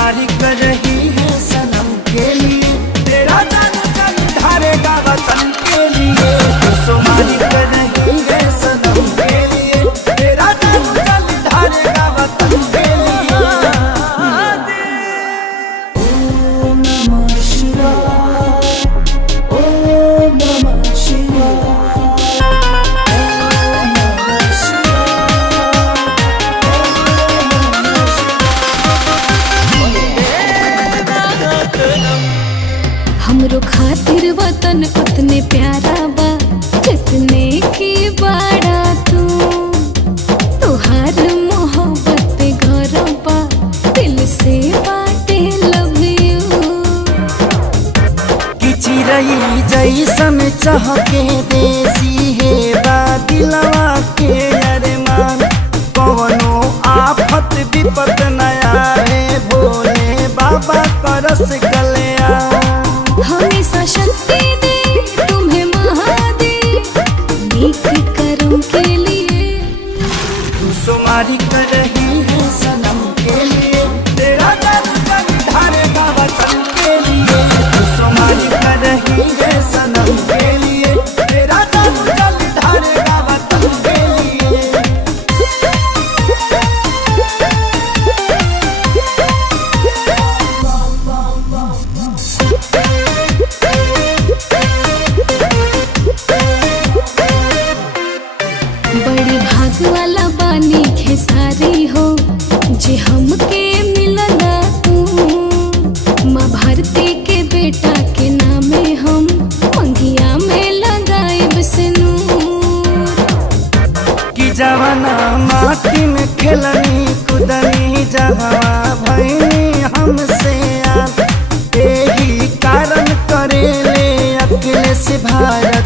सुमारी कर रही है सनम के लिए, तेरा जान जल ढारेगा वतन के लिए। सुमारी कर रही है सनम के लिए, तेरा जान जल ढारेगा वतन के लिए। ओम नमः शिवाय, ओम नमः शिवाय। हमरो खातिर वतन उतने प्यारा बा जितने की बड़ा तू। तोहार मोहब्बत पे घर बा, दिल से बाटे लव यू। कि चिरई जैसन चहके देसी है बा दिलवा के अरमान। कवनो आफत विपत नया है, भोले बाबा करस कल्याण। हमेशा शक्ति दे तुम्हें महादेव, नेक कर्म के लिए। तू सुमारी कर रही है सनम के लिए, तेरा जान जल ढारेगा वतन के लिए। तू सुमारी कर रही है सनम के लिए, तेरा जान जल ढारेगा वतन के लिए। बड़ी भाग वाला बानी खेसारी हो जे हमके मिलला तू। माँ भारती के बेटा के नामे हम मंगिया में लगाएब सिनूर। कि जवाना माटी में खेलनी कुदनी जहाँ भैनी हमसे याद। यही कारण करेले अखिलेश भारत